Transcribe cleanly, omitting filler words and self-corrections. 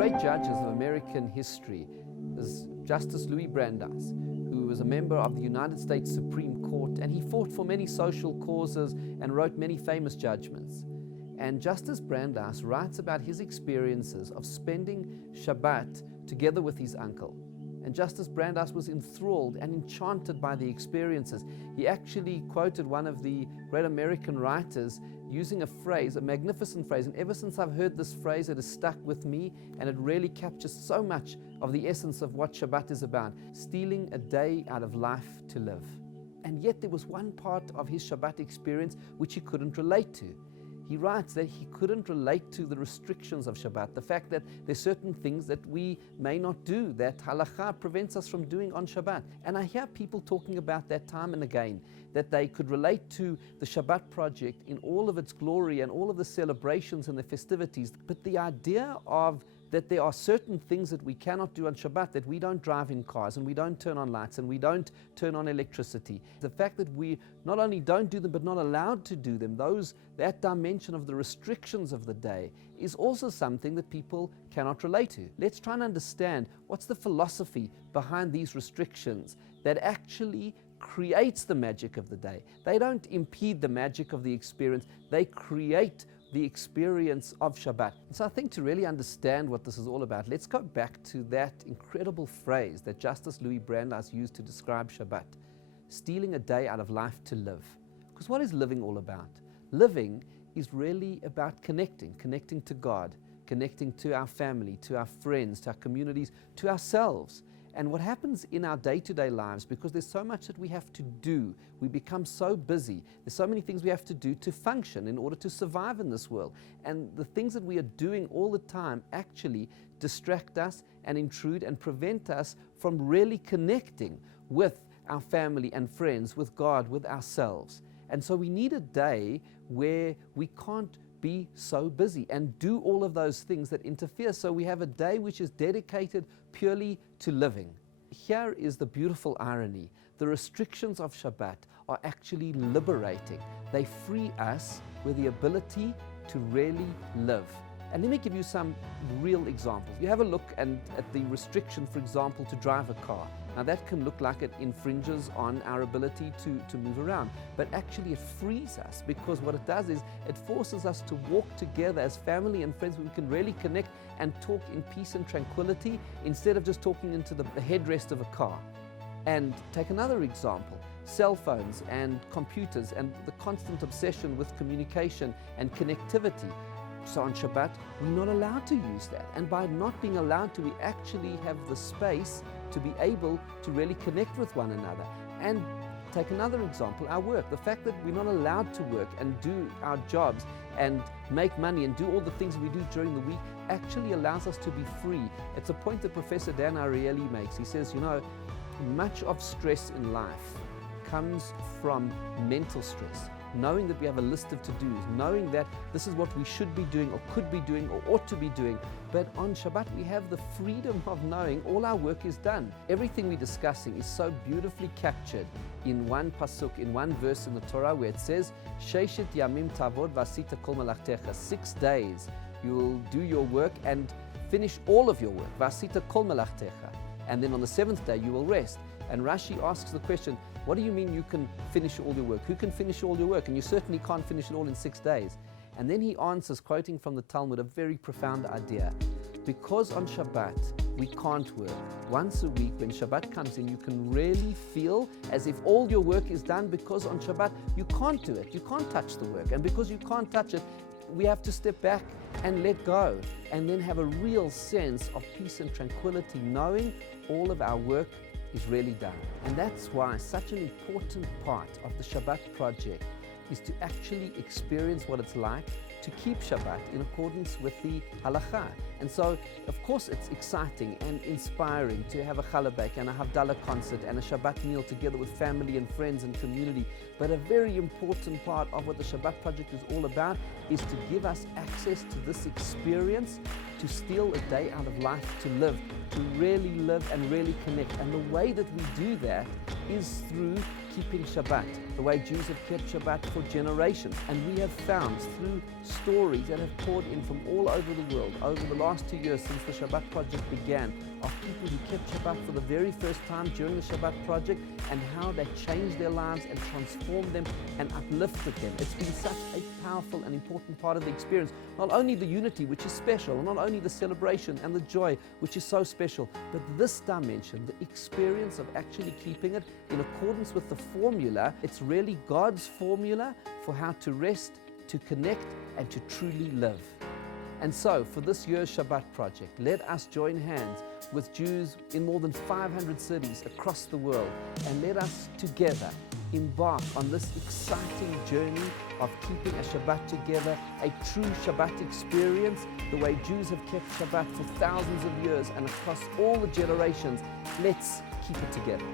great judges of American history is Justice Louis Brandeis, who was a member of the United States Supreme Court, and he fought for many social causes and wrote many famous judgments. And Justice Brandeis writes about his experiences of spending Shabbat together with his uncle. And Justice Brandeis was enthralled and enchanted by the experiences. He actually quoted one of the great American writers using a phrase, a magnificent phrase, and ever since I've heard this phrase, it has stuck with me, and it really captures so much of the essence of what Shabbat is about: stealing a day out of life to live. And yet there was one part of his Shabbat experience which he couldn't relate to. He writes that he couldn't relate to the restrictions of Shabbat, the fact that there's certain things that we may not do, that halakha prevents us from doing on Shabbat. And I hear people talking about that time and again, that they could relate to the Shabbat project in all of its glory and all of the celebrations and the festivities. But the idea of that there are certain things that we cannot do on Shabbat, that we don't drive in cars and we don't turn on lights and we don't turn on electricity. The fact that we not only don't do them but not allowed to do them, that dimension of the restrictions of the day is also something that people cannot relate to. Let's try and understand what's the philosophy behind these restrictions that actually creates the magic of the day. They don't impede the magic of the experience, they create the experience of Shabbat. And so I think to really understand what this is all about, let's go back to that incredible phrase that Justice Louis Brandeis used to describe Shabbat: stealing a day out of life to live. Because what is living all about? Living is really about connecting to God, connecting to our family, to our friends, to our communities, to ourselves. And what happens in our day-to-day lives, because there's so much that we have to do, we become so busy, there's so many things we have to do to function in order to survive in this world. And the things that we are doing all the time actually distract us and intrude and prevent us from really connecting with our family and friends, with God, with ourselves. And so we need a day where we can't be so busy and do all of those things that interfere. So we have a day which is dedicated purely to living. Here is the beautiful irony. The restrictions of Shabbat are actually liberating. They free us with the ability to really live. And let me give you some real examples. You have a look at the restriction, for example, to drive a car. Now that can look like it infringes on our ability to move around, but actually it frees us, because what it does is it forces us to walk together as family and friends where we can really connect and talk in peace and tranquility instead of just talking into the headrest of a car. And take another example, cell phones and computers and the constant obsession with communication and connectivity. So on Shabbat, we're not allowed to use that. And by not being allowed to, we actually have the space to be able to really connect with one another. And take another example, our work. The fact that we're not allowed to work and do our jobs and make money and do all the things we do during the week actually allows us to be free. It's a point that Professor Dan Ariely makes. He says, much of stress in life comes from mental stress. Knowing that we have a list of to-dos, knowing that this is what we should be doing or could be doing or ought to be doing. But on Shabbat we have the freedom of knowing all our work is done. Everything we're discussing is so beautifully captured in one pasuk, in one verse in the Torah, where it says, Sheishet yamim tavod vasita kol malachtecha. 6 days you will do your work and finish all of your work. Vasita kol malachtecha. And then on the 7th day you will rest. And Rashi asks the question, what do you mean you can finish all your work? Who can finish all your work? And you certainly can't finish it all in 6 days. And then he answers, quoting from the Talmud, a very profound idea. Because on Shabbat we can't work. Once a week when Shabbat comes in, you can really feel as if all your work is done, because on Shabbat you can't do it. You can't touch the work. And because you can't touch it, we have to step back and let go, and then have a real sense of peace and tranquility, knowing all of our work is really done. And that's why such an important part of the Shabbat project is to actually experience what it's like to keep Shabbat in accordance with the halakha. And so, of course, it's exciting and inspiring to have a challah bake and a Havdalah concert and a Shabbat meal together with family and friends and community. But a very important part of what the Shabbat project is all about is to give us access to this experience, to steal a day out of life to live, to really live and really connect. And the way that we do that is through keeping Shabbat, the way Jews have kept Shabbat for generations. And we have found through stories that have poured in from all over the world over the last 2 years since the Shabbat project began, of people who kept Shabbat for the very first time during the Shabbat project, and how that changed their lives and transformed them and uplifted them. It's been such a powerful and important part of the experience. Not only the unity, which is special, not only the celebration and the joy, which is so special, but this dimension, the experience of actually keeping it in accordance with the formula. It's really God's formula for how to rest, to connect, and to truly live. And so, for this year's Shabbat project, let us join hands with Jews in more than 500 cities across the world, and let us together embark on this exciting journey of keeping a Shabbat together, a true Shabbat experience, the way Jews have kept Shabbat for thousands of years and across all the generations. Let's keep it together.